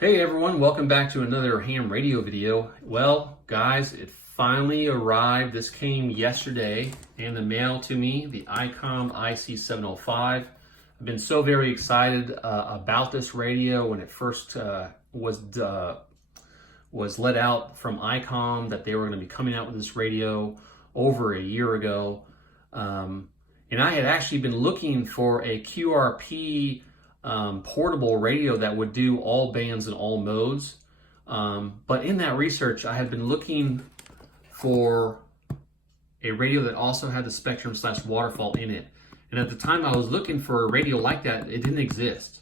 Hey everyone, welcome back to another ham radio video. Well, guys, it finally arrived. This came yesterday in the mail to me, the Icom IC-705. I've been so very excited about this radio when it first was let out from Icom that they were going to be coming out with this radio over a year ago. And I had actually been looking for a QRP portable radio that would do all bands and all modes. But in that research, I had been looking for a radio that also had the spectrum/waterfall in it. And at the time I was looking for a radio like that, it didn't exist.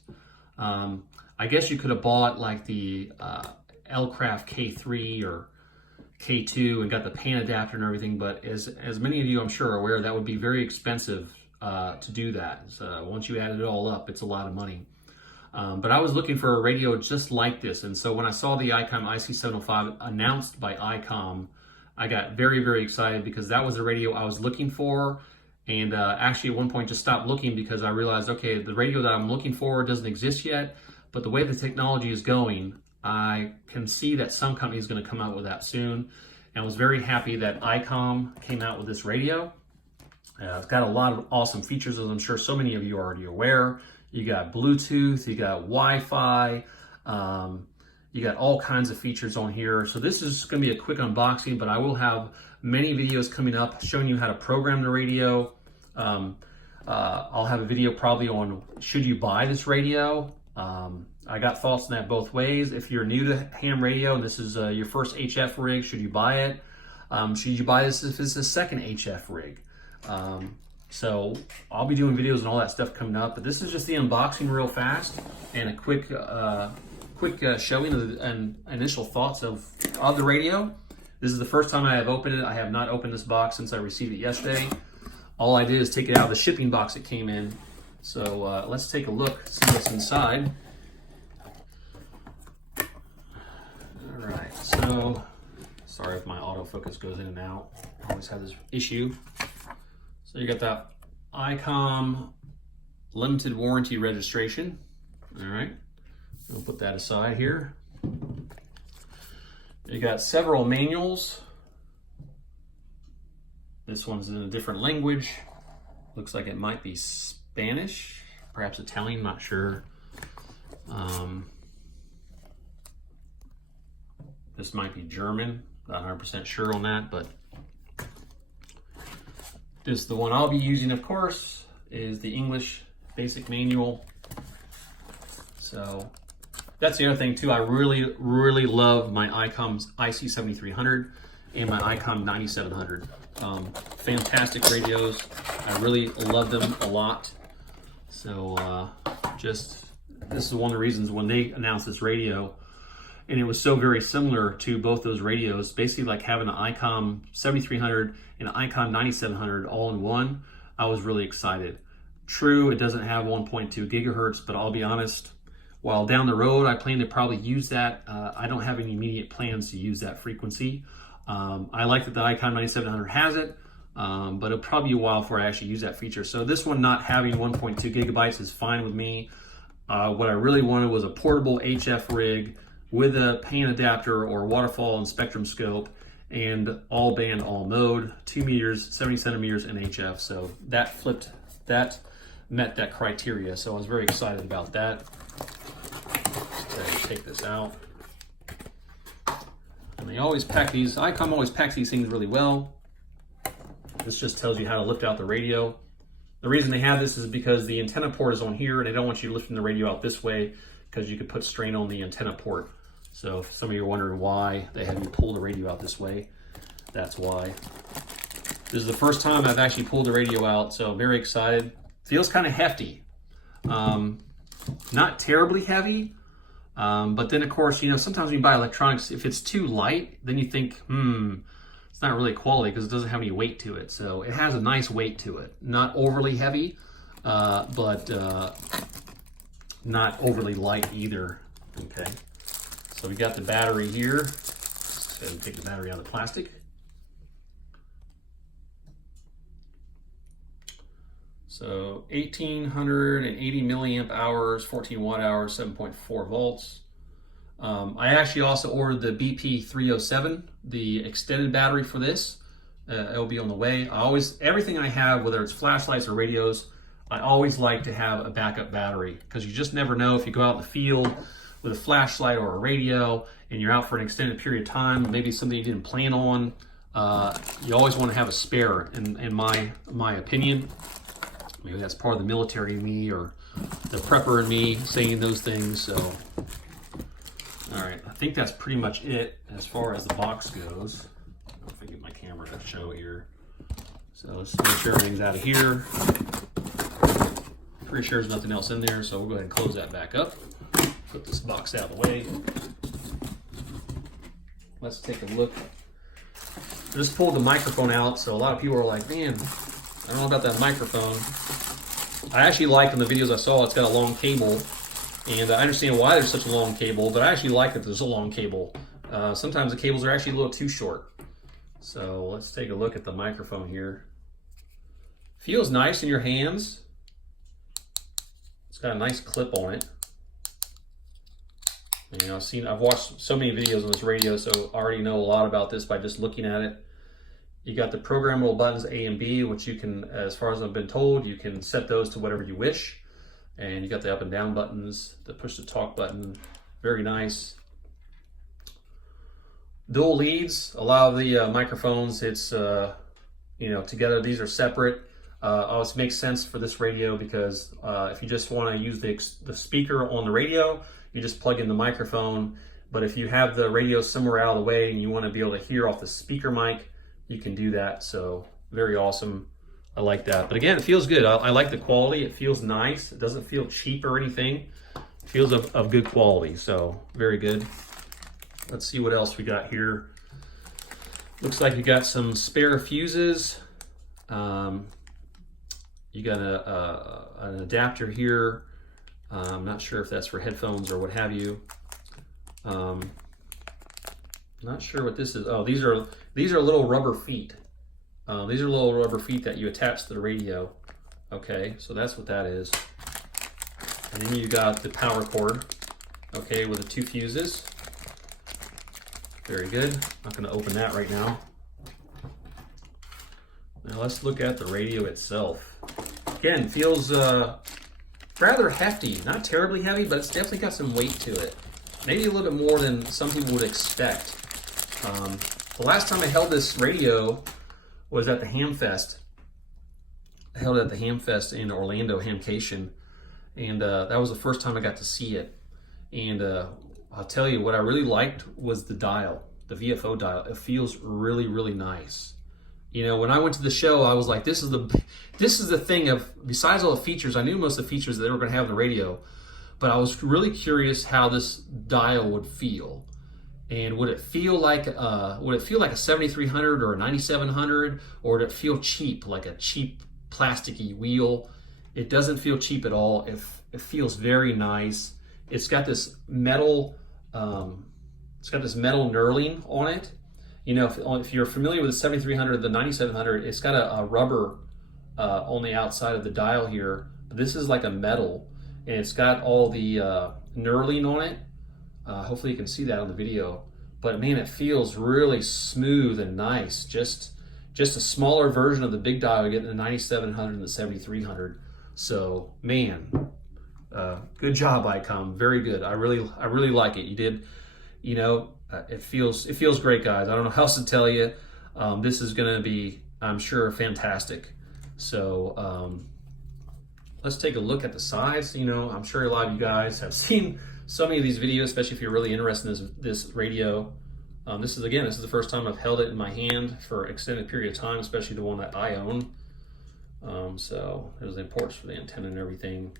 I guess you could have bought like the L-Craft K3 or K2 and got the pan adapter and everything, but as many of you I'm sure are aware, that would be very expensive to do that. So once you add it all up, it's a lot of money. But I was looking for a radio just like this, and so when I saw the Icom IC-705 announced by Icom, I got very, very excited because that was the radio I was looking for. And actually at one point just stopped looking because I realized, okay, the radio that I'm looking for doesn't exist yet, but the way the technology is going, I can see that some company is going to come out with that soon. And I was very happy that Icom came out with this radio. It's got a lot of awesome features, as I'm sure so many of you are already aware. You got Bluetooth, you got Wi-Fi, you got all kinds of features on here. So this is going to be a quick unboxing, but I will have many videos coming up showing you how to program the radio. I'll have a video probably on should you buy this radio. I got thoughts on that both ways. If you're new to ham radio and this is your first HF rig, should you buy it? Should you buy this if it's a second HF rig? So I'll be doing videos and all that stuff coming up, but this is just the unboxing real fast and a quick showing of and initial thoughts of the radio. This is the first time I have opened it. I have not opened this box since I received it yesterday. All I did is take it out of the shipping box it came in. So let's take a look, see what's inside. All right, so sorry if my autofocus goes in and out. I always have this issue. So you got that Icom limited warranty registration. All right, I'll put that aside here. You got several manuals. This one's in a different language. Looks like it might be Spanish, perhaps Italian, not sure. This might be German, not 100% sure on that, but this, the one I'll be using, of course, is the English basic manual. So that's the other thing too. I really, really love my Icom IC-7300 and my Icom 9700. Fantastic radios. I really love them a lot. So this is one of the reasons when they announced this radio, and it was so very similar to both those radios, basically like having an Icom 7300 and an Icom 9700 all in one. I was really excited. True, it doesn't have 1.2 gigahertz, but I'll be honest, while down the road I plan to probably use that, I don't have any immediate plans to use that frequency. I like that the Icom 9700 has it, but it'll probably be a while before I actually use that feature. So this one not having 1.2 gigabytes is fine with me. What I really wanted was a portable HF rig with a pan adapter or waterfall and spectrum scope and all band, all mode, 2 meters, 70 centimeters in HF. So that met that criteria. So I was very excited about that. Let's take this out. And they always pack these, Icom always packs these things really well. This just tells you how to lift out the radio. The reason they have this is because the antenna port is on here and they don't want you lifting the radio out this way because you could put strain on the antenna port. So if some of you are wondering why they have you pull the radio out this way, that's why. This is the first time I've actually pulled the radio out, so I'm very excited. Feels kind of hefty. Not terribly heavy, but then of course, you know, sometimes when you buy electronics, if it's too light, then you think, it's not really quality because it doesn't have any weight to it. So it has a nice weight to it. Not overly heavy, but not overly light either. Okay. So we got the battery here. Let's go ahead and take the battery out of the plastic. So 1880 milliamp hours, 14 watt hours, 7.4 volts. I actually also ordered the BP307, the extended battery for this. It'll be on the way. Everything I have, whether it's flashlights or radios, I always like to have a backup battery, because you just never know if you go out in the field with a flashlight or a radio and you're out for an extended period of time, maybe something you didn't plan on. You always want to have a spare, in my opinion. Maybe that's part of the military in me, or the prepper in me saying those things. So, all right, I think that's pretty much it as far as the box goes. I don't know if I get my camera to show here. So let's make sure everything's out of here. Pretty sure there's nothing else in there, so we'll go ahead and close that back up. Put this box out of the way. Let's take a look. I just pulled the microphone out, so a lot of people are like, man, I don't know about that microphone. I actually like in the videos I saw, it's got a long cable, and I understand why there's such a long cable, but I actually like that there's a long cable. Sometimes the cables are actually a little too short. So let's take a look at the microphone here. Feels nice in your hands. It's got a nice clip on it. You know, I've watched so many videos on this radio, so I already know a lot about this by just looking at it. You got the programmable buttons A and B, which you can, as far as I've been told, you can set those to whatever you wish. And you got the up and down buttons, the push to talk button, very nice. Dual leads. A lot of the microphones, it's together. These are separate. Always makes sense for this radio, because if you just want to use the speaker on the radio, you just plug in the microphone. But if you have the radio somewhere out of the way and you want to be able to hear off the speaker mic, you can do that. So very awesome. I like that. But again, it feels good. I like the quality. It feels nice. It doesn't feel cheap or anything. It feels of good quality. So very good. Let's see what else we got here. Looks like you got some spare fuses. You got an adapter here. I'm not sure if that's for headphones or what have you. Not sure what this is. Oh, these are little rubber feet. These are little rubber feet that you attach to the radio. Okay, so that's what that is. And then you got the power cord. Okay, with the two fuses. Very good. Not going to open that right now. Now let's look at the radio itself. Again, feels rather hefty. Not terribly heavy, but it's definitely got some weight to it. Maybe a little bit more than some people would expect. The last time I held this radio was at the Ham Fest. I held it at the Ham Fest in Orlando, Hamcation, and that was the first time I got to see it. And I'll tell you, what I really liked was the dial, the VFO dial. It feels really, really nice. You know, when I went to the show, I was like, this is the thing of, besides all the features, I knew most of the features that they were going to have in the radio, but I was really curious how this dial would feel. And would it feel like a 7300 or a 9700, or would it feel cheap, like a cheap plasticky wheel? It doesn't feel cheap at all. It feels very nice. It's got this metal knurling on it. You know, if you're familiar with the 7300, the 9700, it's got a rubber on the outside of the dial here. But this is like a metal, and it's got all the knurling on it. Hopefully you can see that on the video. But man, it feels really smooth and nice. Just a smaller version of the big dial you get in the 9700 and the 7300. So man, good job, Icom. Very good. I really like it. You did, you know, it feels great, guys. I don't know how else to tell you. This is going to be, I'm sure, fantastic. So let's take a look at the size. You know, I'm sure a lot of you guys have seen so many of these videos, especially if you're really interested in this radio. This is the first time I've held it in my hand for an extended period of time, especially the one that I own. So there's the ports for the antenna and everything.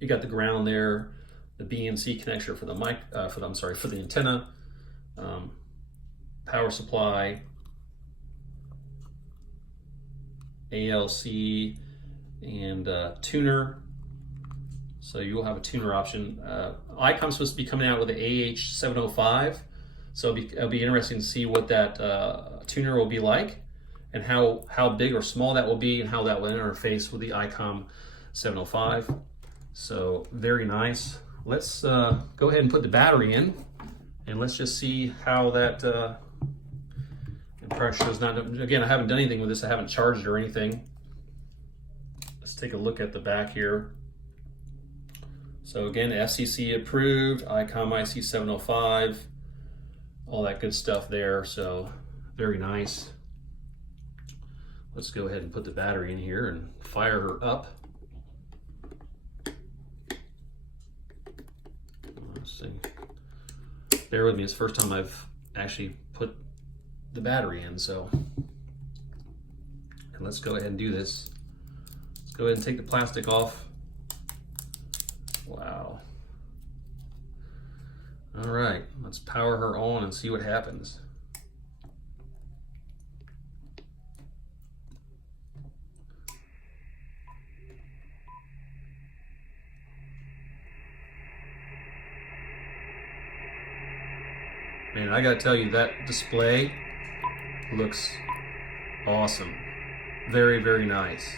You got the ground there, the BNC connector for the mic, for the antenna, power supply, ALC, and tuner. So you will have a tuner option. Icom's supposed to be coming out with the AH705, so it'll be interesting to see what that tuner will be like, and how big or small that will be, and how that will interface with the Icom 705. So very nice. let's go ahead and put the battery in, and let's just see how that pressure is not. Again, I haven't done anything with this. I haven't charged it or anything. Let's take a look at the back here. So again, FCC approved, Icom IC-705, all that good stuff there. So very nice. Let's go ahead and put the battery in here and fire her up. Let's see. Bear with me, it's the first time I've actually put the battery in, so. And let's go ahead and do this. Let's go ahead and take the plastic off. Wow. All right, let's power her on and see what happens. Man, I gotta tell you, that display looks awesome. Very, very nice.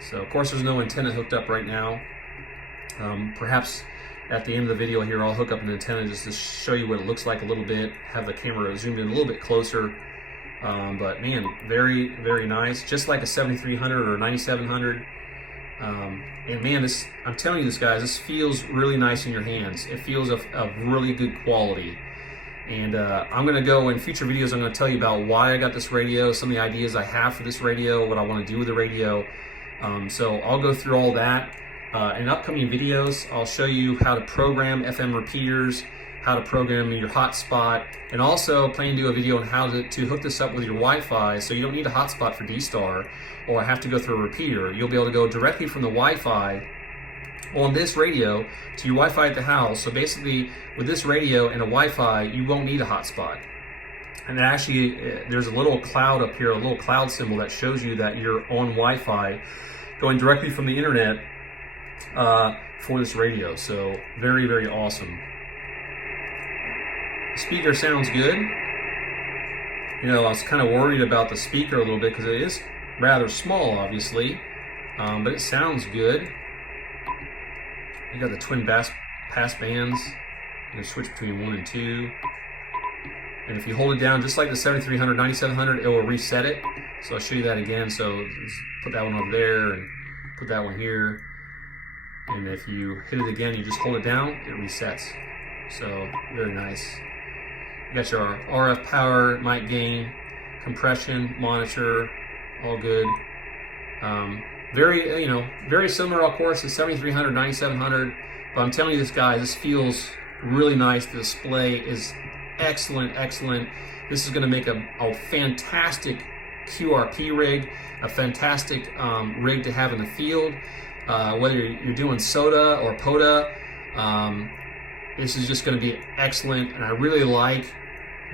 So, of course, there's no antenna hooked up right now. Perhaps at the end of the video here, I'll hook up an antenna just to show you what it looks like a little bit, have the camera zoomed in a little bit closer. But man, very, very nice. Just like a 7300 or a 9700. And man, I'm telling you this, guys, this feels really nice in your hands. It feels of really good quality. And I'm gonna go in future videos, I'm gonna tell you about why I got this radio, some of the ideas I have for this radio, what I wanna do with the radio. So I'll go through all that. In upcoming videos, I'll show you how to program FM repeaters, how to program your hotspot, and also plan to do a video on how to hook this up with your Wi-Fi, so you don't need a hotspot for D-Star or have to go through a repeater. You'll be able to go directly from the Wi-Fi on this radio to your Wi-Fi at the house. So basically, with this radio and a Wi-Fi, you won't need a hotspot. And actually, there's a little cloud up here, a little cloud symbol that shows you that you're on Wi-Fi, going directly from the internet for this radio. So very, very awesome. The speaker sounds good. You know, I was kind of worried about the speaker a little bit because it is rather small, obviously, but it sounds good. You got the twin pass bands. You can switch between 1 and 2. And if you hold it down, just like the 7300, 9700, it will reset it. So I'll show you that again. So let's put that one over there and put that one here. And if you hit it again, you just hold it down, it resets. So very nice. You got your RF power, mic gain, compression, monitor, all good. Very, very similar, of course, to 7300, 9700. But I'm telling you this, guys, this feels really nice. The display is excellent, excellent. This is going to make a fantastic QRP rig, a fantastic rig to have in the field. Whether you're doing SOTA or POTA, this is just going to be excellent. And I really like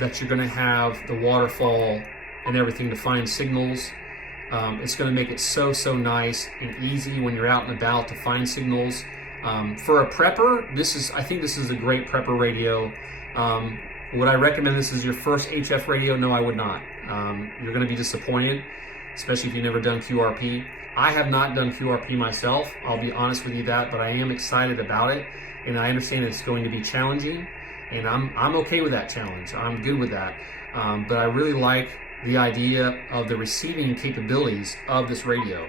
that you're going to have the waterfall and everything to find signals. It's going to make it so nice and easy when you're out and about to find signals. For a prepper, I think this is a great prepper radio. Would I recommend this as your first HF radio? No, I would not. You're going to be disappointed, especially if you've never done QRP. I have not done QRP myself, I'll be honest with you that, but I am excited about it, and I understand it's going to be challenging, and I'm okay with that challenge. I'm good with that. But I really like the idea of the receiving capabilities of this radio.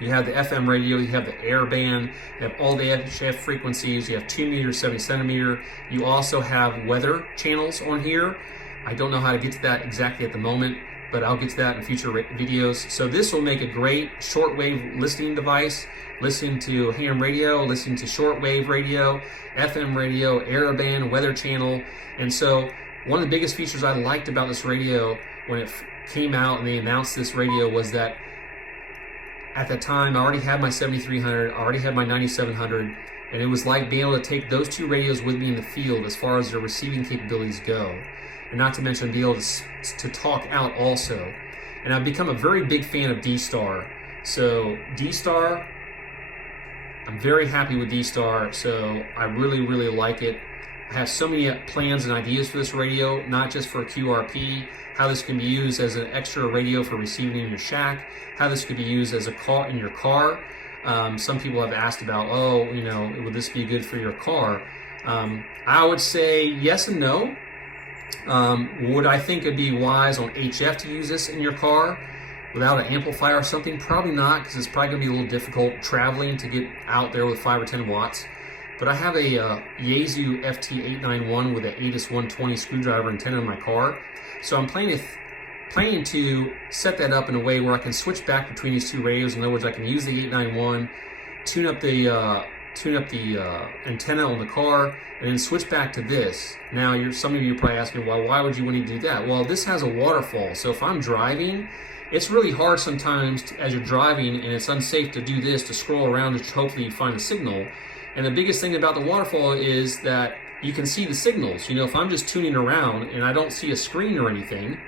You have the FM radio, you have the air band, you have all the HF frequencies, you have 2 meter, 70 centimeter. You also have weather channels on here. I don't know how to get to that exactly at the moment, but I'll get to that in future videos. So this will make a great shortwave listening device. Listen to ham radio, listen to shortwave radio, FM radio, air band, weather channel. And so one of the biggest features I liked about this radio when it came out and they announced this radio was that at that time I already had my 7300, I already had my 9700, and it was like being able to take those two radios with me in the field as far as their receiving capabilities go. And not to mention be able to talk out also. And I've become a very big fan of D-Star. So D-Star, I'm very happy with D-Star, so I really like it. I have so many plans and ideas for this radio, not just for QRP, how this can be used as an extra radio for receiving in your shack, how this could be used as a call in your car. Some people have asked about, oh, you know, would this be good for your car? I would say yes and no. Would I think it'd be wise on HF to use this in your car without an amplifier or something? Probably not, because it's probably going to be a little difficult traveling to get out there with 5 or 10 watts. But I have a Yaesu FT891 with an ATIS 120 screwdriver antenna in my car. So I'm planning to set that up in a way where I can switch back between these two radios. In other words, I can use the 891, tune up the antenna on the car, and then switch back to this. Now, some of you are probably asking, well, why would you want to do that? Well, this has a waterfall, so if I'm driving, it's really hard sometimes as you're driving, and it's unsafe to do this, to scroll around to hopefully you find a signal. And the biggest thing about the waterfall is that you can see the signals. You know, if I'm just tuning around and I don't see a screen or anything,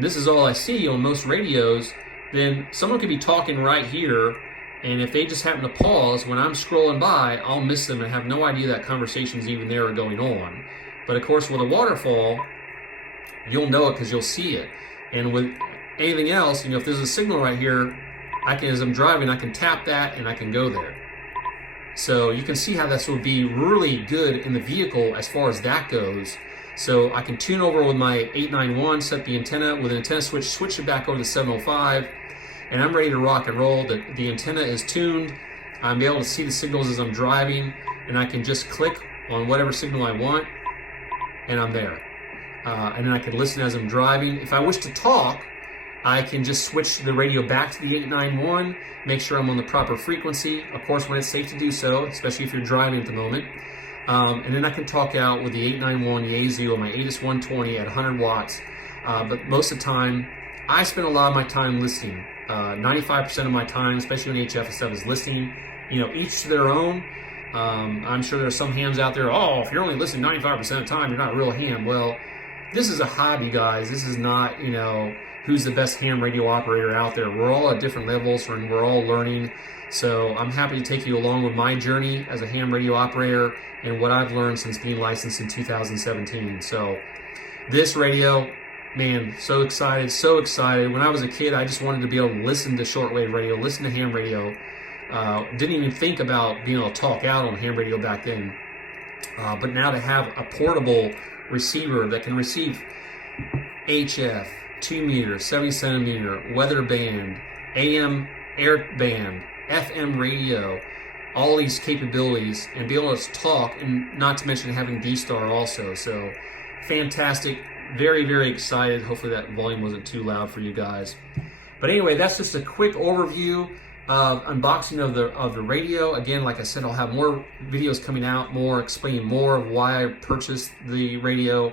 this is all I see on most radios, then someone could be talking right here, and if they just happen to pause when I'm scrolling by, I'll miss them and have no idea that conversation's even there or going on. But of course, with a waterfall, you'll know it because you'll see it. And with anything else, you know, if there's a signal right here, as I'm driving, I can tap that and I can go there. So you can see how this would be really good in the vehicle as far as that goes. So I can tune over with my 891, set the antenna with an antenna switch it back over to 705, and I'm ready to rock and roll. The antenna is tuned. I'm able to see the signals as I'm driving, and I can just click on whatever signal I want, and I'm there. And then I can listen as I'm driving. If I wish to talk, I can just switch the radio back to the 891, make sure I'm on the proper frequency, of course when it's safe to do so, especially if you're driving at the moment. And then I can talk out with the 891 Yaesu on my ATIS 120 at 100 watts. But most of the time, I spend a lot of my time listening. 95% of my time, especially when HF stuff, is listening. You know, each to their own. I'm sure there are some hams out there, oh, if you're only listening 95% of the time, you're not a real ham. Well, this is a hobby, guys. This is not, you know, who's the best ham radio operator out there. We're all at different levels and we're all learning. So I'm happy to take you along with my journey as a ham radio operator and what I've learned since being licensed in 2017. So this radio, man, so excited, so excited. When I was a kid, I just wanted to be able to listen to shortwave radio, listen to ham radio. Didn't even think about being able to talk out on ham radio back then. But now to have a portable receiver that can receive HF, 2 meter, 70 centimeter, weather band, AM air band, FM radio, all these capabilities, and be able to talk, and not to mention having D-Star also. So fantastic, very, very excited. Hopefully that volume wasn't too loud for you guys. But anyway, that's just a quick overview of unboxing of the radio. Again, like I said, I'll have more videos coming out, more explaining more of why I purchased the radio,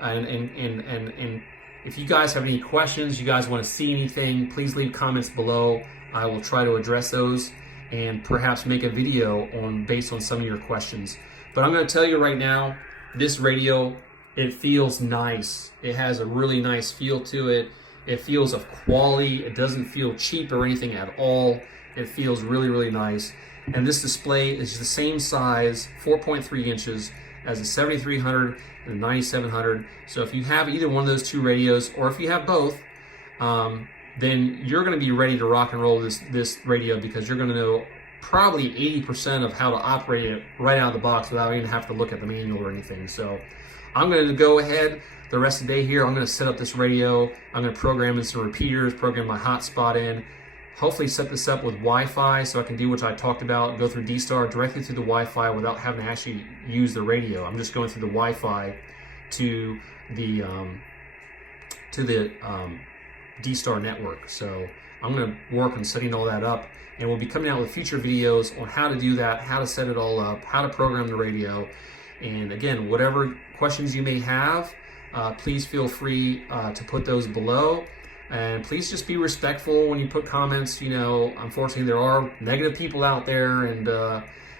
and if you guys have any questions, you guys want to see anything, please leave comments below. I will try to address those and perhaps make a video based on some of your questions. But I'm going to tell you right now, this radio, it feels nice. It has a really nice feel to it. It feels of quality. It doesn't feel cheap or anything at all. It feels really, really nice. And this display is the same size, 4.3 inches, as a 7300 and a 9700. So if you have either one of those two radios, or if you have both, then you're going to be ready to rock and roll this radio, because you're going to know probably 80% of how to operate it right out of the box without even having to look at the manual or anything. So I'm going to go ahead the rest of the day here. I'm going to set up this radio. I'm going to program in some repeaters, program my hotspot in, hopefully set this up with Wi-Fi so I can do what I talked about, go through D-Star directly through the Wi-Fi without having to actually use the radio. I'm just going through the Wi-Fi to the D-Star network. So I'm going to work on setting all that up, and we'll be coming out with future videos on how to do that, how to set it all up, how to program the radio. And again, whatever questions you may have, please feel free to put those below. And please just be respectful when you put comments. You know, unfortunately, there are negative people out there, and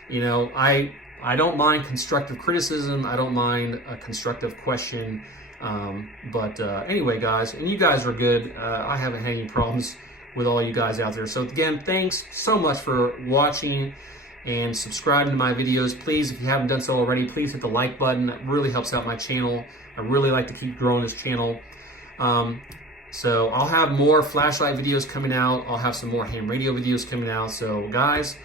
you know, I don't mind constructive criticism. I don't mind a constructive question. But anyway, guys, and you guys are good. I haven't had any problems with all you guys out there. So again, thanks so much for watching and subscribing to my videos. Please, if you haven't done so already, please hit the like button. That really helps out my channel. I really like to keep growing this channel. So I'll have more flashlight videos coming out. I'll have some more ham radio videos coming out. So guys,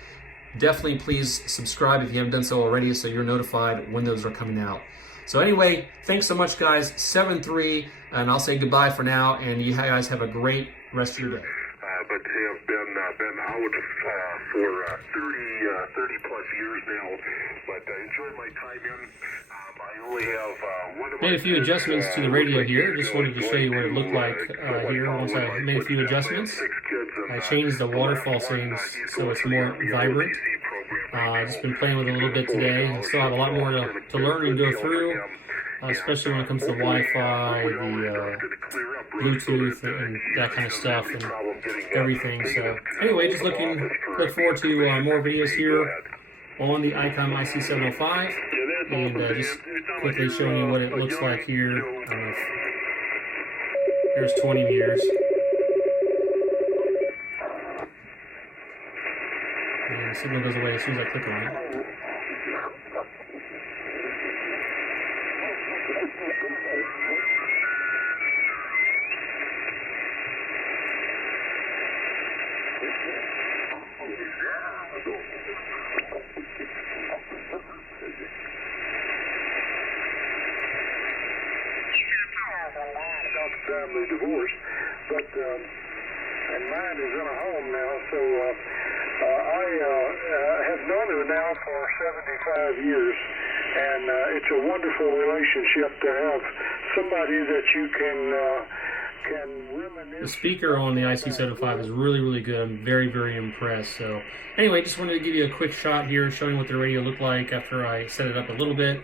definitely please subscribe if you haven't done so already so you're notified when those are coming out. So anyway, thanks so much guys, 7-3, and I'll say goodbye for now, and you guys have a great rest of your day. But have been out for 30 plus years now, but enjoyed my time in. I only have one of Made a few adjustments to the radio here. Just wanted to show you what it looked like here. Once I made a few adjustments, I changed the waterfall settings so it's more vibrant. I've just been playing with it a little bit today. I still have a lot more to learn and go through, especially when it comes to Wi-Fi, the Bluetooth, and that kind of stuff, and everything. So anyway, just look forward to more videos here on the Icom IC-705, and just quickly showing you what it looks like here. Here's 20 meters. And the signal goes away as soon as I click on it. Family divorce, but and mine is in a home now, so I have known her now for 75 years, and it's a wonderful relationship to have somebody that you can reminisce. The speaker on the IC-705 is really, really good. I'm very, very impressed. So anyway, just wanted to give you a quick shot here showing what the radio looked like after I set it up a little bit.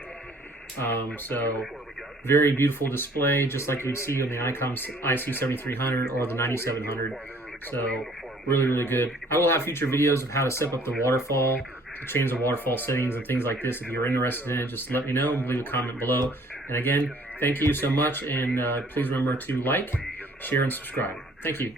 So very beautiful display, just like we see on the Icom IC-7300 or the 9700. So really, really good. I will have future videos of how to set up the waterfall, to change the waterfall settings and things like this. If you're interested in it, just let me know and leave a comment below. And again, thank you so much, and please remember to like, share, and subscribe. Thank you.